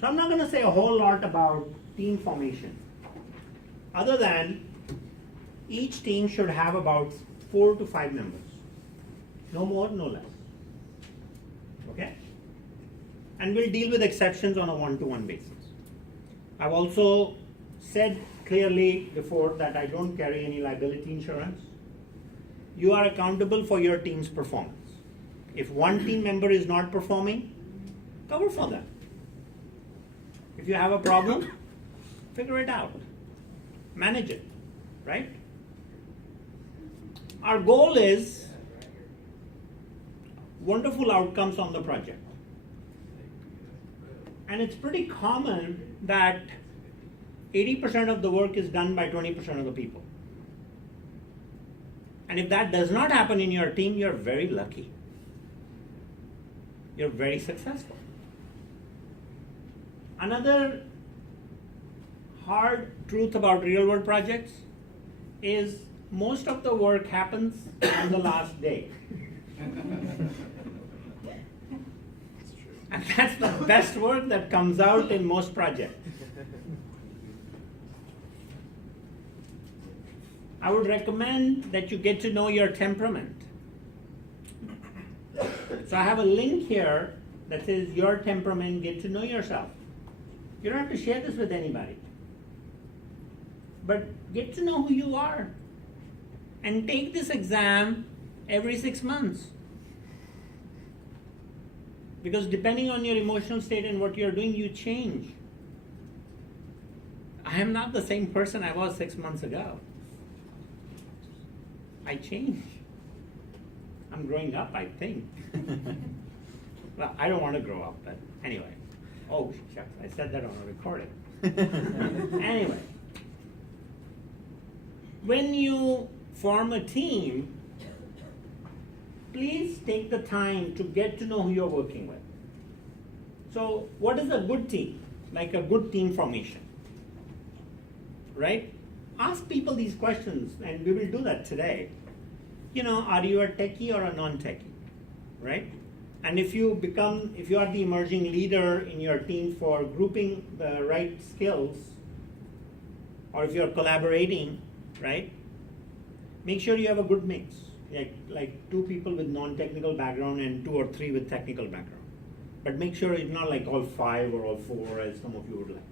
So I'm not going to say a whole lot about team formation, other than each team should have about 4 to 5 members. No more, no less. Okay? And we'll deal with exceptions on a one-to-one basis. I've also said clearly before that I don't carry any liability insurance. You are accountable for your team's performance. If one team member is not performing, cover for them. If you have a problem, figure it out. Manage it, right? Our goal is wonderful outcomes on the project. And it's pretty common that 80% of the work is done by 20% of the people. And if that does not happen in your team, you're very lucky. You're very successful. Another hard truth about real-world projects is most of the work happens on the last day. And that's the best work that comes out in most projects. I would recommend that you get to know your temperament. So I have a link here that says your temperament, get to know yourself. You don't have to share this with anybody. But get to know who you are. And take this exam every 6 months. Because depending on your emotional state and what you're doing, you change. I am not the same person I was 6 months ago. I change. I'm growing up, I think. Well, I don't want to grow up, but anyway. Oh, shucks, I said that on a recording. Anyway. When you form a team, please take the time to get to know who you're working with. So, what is a good team? Like a good team formation, right? Ask people these questions, and we will do that today. You know, are you a techie or a non-techie, right? And if you are the emerging leader in your team for grouping the right skills, or if you're collaborating, right? Make sure you have a good mix, like 2 people with non-technical background and 2 or 3 with technical background. But make sure it's not like all 5 or all 4 as some of you would like,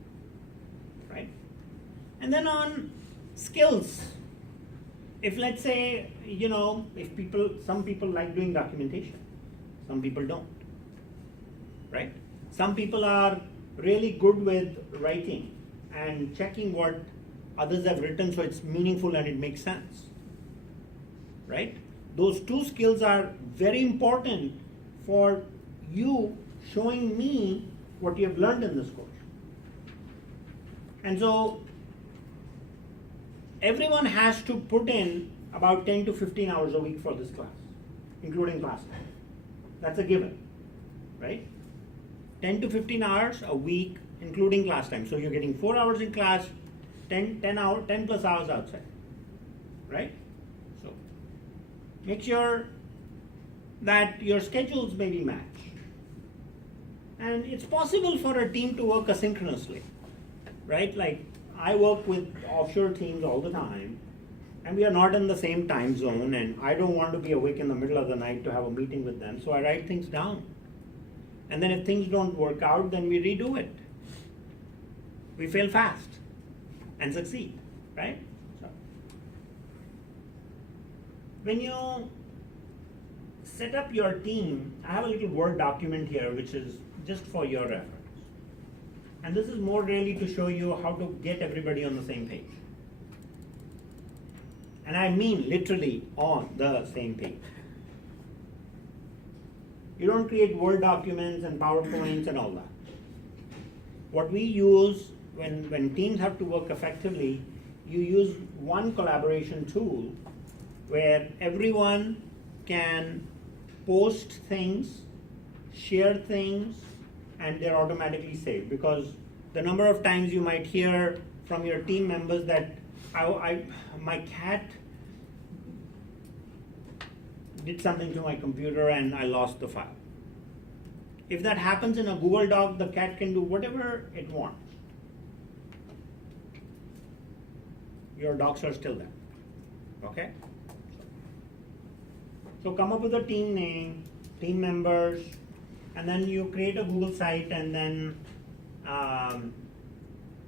right? And then on skills, if let's say, you know, some people like doing documentation, some people don't, right? Some people are really good with writing and checking what others have written so it's meaningful and it makes sense, right? Those 2 skills are very important for you showing me what you have learned in this course. And so everyone has to put in about 10 to 15 hours a week for this class, including class time. That's a given, right? 10 to 15 hours a week, including class time. So you're getting 4 hours in class, 10 plus hours outside, right? So make sure that your schedules maybe match. And it's possible for a team to work asynchronously, right? Like I work with offshore teams all the time, and we are not in the same time zone, and I don't want to be awake in the middle of the night to have a meeting with them, so I write things down. And then if things don't work out, then we redo it. We fail fast and succeed, right? So, when you set up your team, I have a little Word document here which is just for your reference. And this is more really to show you how to get everybody on the same page. And I mean literally on the same page. You don't create Word documents and PowerPoints and all that. What we use when teams have to work effectively, you use one collaboration tool where everyone can post things, share things, and they're automatically saved. Because the number of times you might hear from your team members that my cat did something to my computer and I lost the file. If that happens in a Google Doc, the cat can do whatever it wants. Your docs are still there, okay? So come up with a team name, team members, and then you create a Google site, and then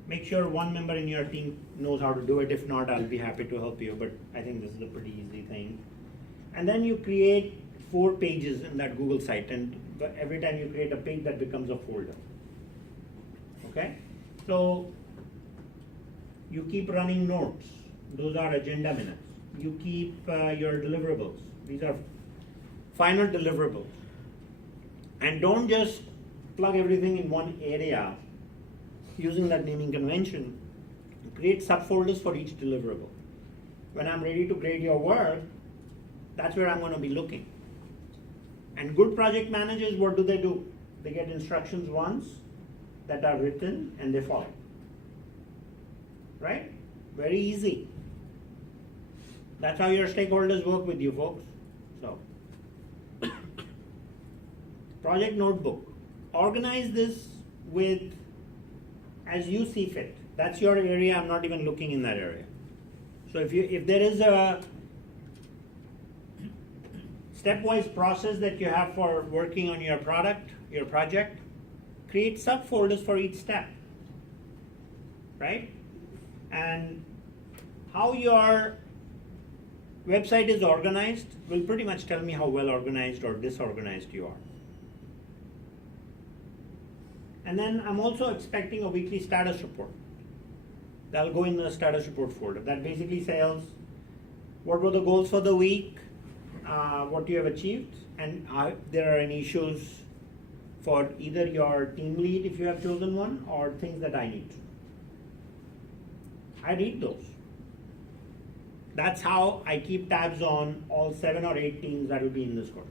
make sure one member in your team knows how to do it. If not, I'll be happy to help you, but I think this is a pretty easy thing. And then you create 4 pages in that Google site, and every time you create a page, that becomes a folder. Okay? So you keep running notes. Those are agenda minutes. You keep your deliverables. These are final deliverables. And don't just plug everything in one area using that naming convention. Create subfolders for each deliverable. When I'm ready to grade your work, that's where I'm going to be looking. And good project managers, what do? They get instructions once that are written and they follow. Right? Very easy. That's how your stakeholders work with you, folks. So, project notebook. Organize this with as you see fit. That's your area. I'm not even looking in that area. So if there is a stepwise process that you have for working on your product, your project, create subfolders for each step, right? And how your website is organized will pretty much tell me how well organized or disorganized you are. And then I'm also expecting a weekly status report. That'll go in the status report folder. That basically says what were the goals for the week, what you have achieved, and if there are any issues for either your team lead if you have chosen one, or things that I need to. I read those. That's how I keep tabs on all 7 or 8 teams that will be in this course.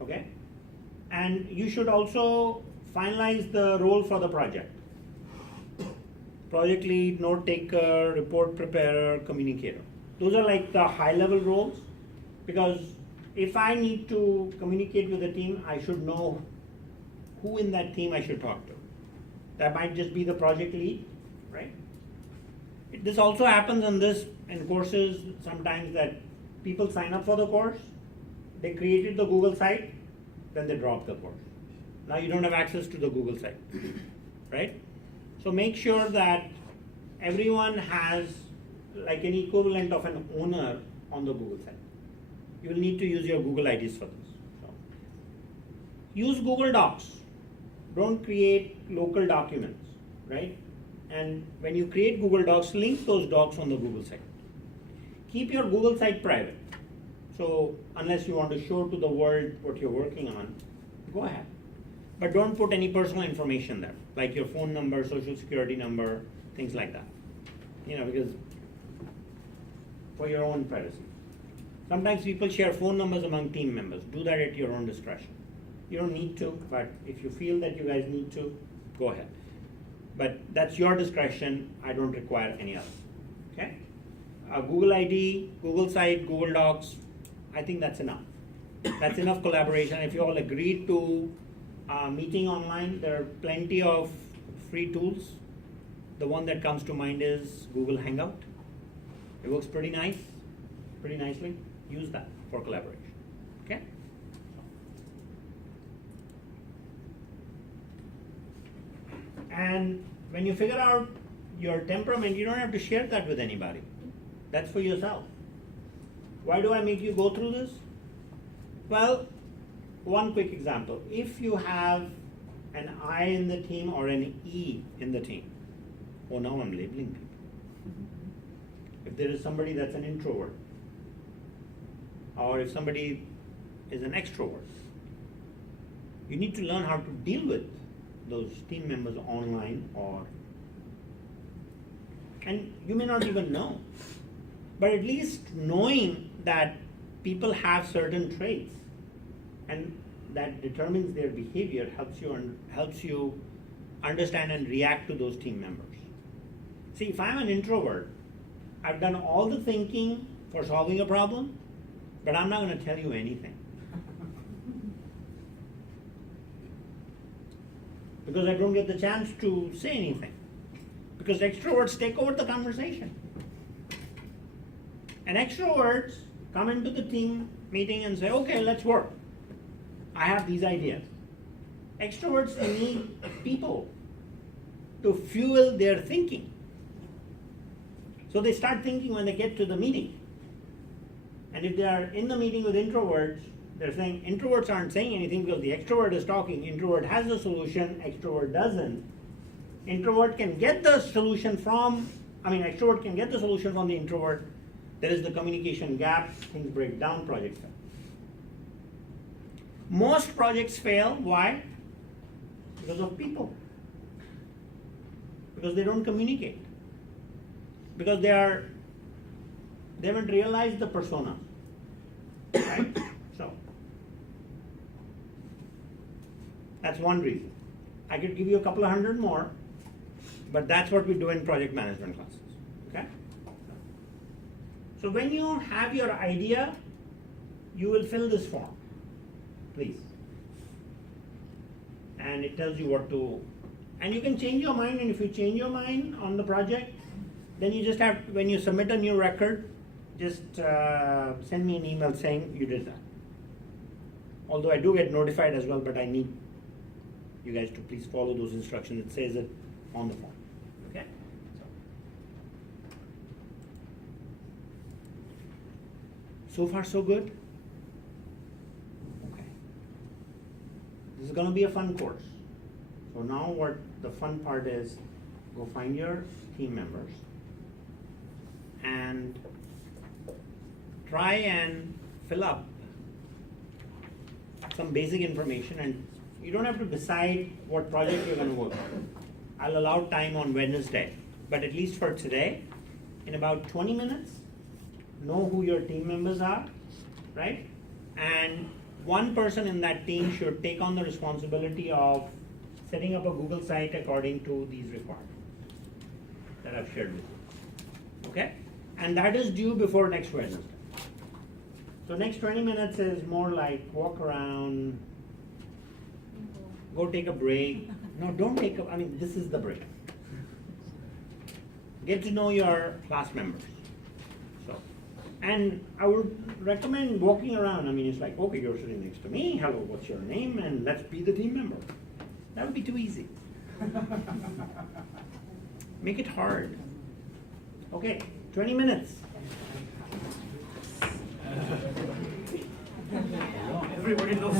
Okay? And you should also finalize the role for the project. Project lead, note taker, report preparer, communicator. Those are like the high level roles, because if I need to communicate with the team, I should know who in that team I should talk to. That might just be the project lead, right? This also happens in courses sometimes, that people sign up for the course, they created the Google site, then they drop the course. Now you don't have access to the Google site, right? So make sure that everyone has like an equivalent of an owner on the Google site. You will need to use your Google IDs for this. So, use Google Docs. Don't create local documents, right? And when you create Google Docs, link those docs on the Google site. Keep your Google site private. So unless you want to show to the world what you're working on, go ahead. But don't put any personal information there, like your phone number, social security number, things like that. Because for your own privacy. Sometimes people share phone numbers among team members. Do that at your own discretion. You don't need to, but if you feel that you guys need to, go ahead. But that's your discretion. I don't require any other. Okay? Google ID, Google site, Google Docs, I think that's enough. That's enough collaboration. If you all agreed to meeting online, there are plenty of free tools. The one that comes to mind is Google Hangout. It works pretty nicely. Use that for collaboration. Okay? And when you figure out your temperament, you don't have to share that with anybody. That's for yourself. Why do I make you go through this? Well, one quick example. If you have an I in the team or an E in the team, oh, now I'm labeling people. If there is somebody that's an introvert, or if somebody is an extrovert, you need to learn how to deal with those team members online, and you may not even know, but at least knowing that people have certain traits and that determines their behavior helps you understand and react to those team members. See, if I'm an introvert, I've done all the thinking for solving a problem, but I'm not going to tell you anything. because I don't get the chance to say anything. Because extroverts take over the conversation. And extroverts come into the team meeting and say, okay, let's work. I have these ideas. Extroverts need people to fuel their thinking. So they start thinking when they get to the meeting. And if they are in the meeting with introverts, they're saying introverts aren't saying anything because the extrovert is talking. Introvert has the solution, extrovert doesn't. Extrovert can get the solution from the introvert. There is the communication gap, things break down, projects fail. Most projects fail, why? Because of people. Because they don't communicate. Because they haven't realized the persona. Right? So, that's one reason. I could give you a couple of hundred more, but that's what we do in project management classes. Okay? So when you have your idea, you will fill this form, please. And it tells you what to, and you can change your mind, and if you change your mind on the project, then you just have, when you submit a new record, just send me an email saying you did that. Although I do get notified as well, but I need you guys to please follow those instructions. It says it on the form. Okay? So far so good? Okay. This is going to be a fun course. So now what the fun part is, go find your team members and try and fill up some basic information, and you don't have to decide what project you're going to work on. I'll allow time on Wednesday, but at least for today, in about 20 minutes, know who your team members are, right? And one person in that team should take on the responsibility of setting up a Google site according to these requirements that I've shared with you. Okay? And that is due before next Wednesday. So next 20 minutes is more like walk around, go take a break. No, don't take a, this is the break. Get to know your class members. So, and I would recommend walking around. It's like, okay, you're sitting next to me. Hello, what's your name? And let's be the team member. That would be too easy. Make it hard. Okay, 20 minutes. Everybody knows.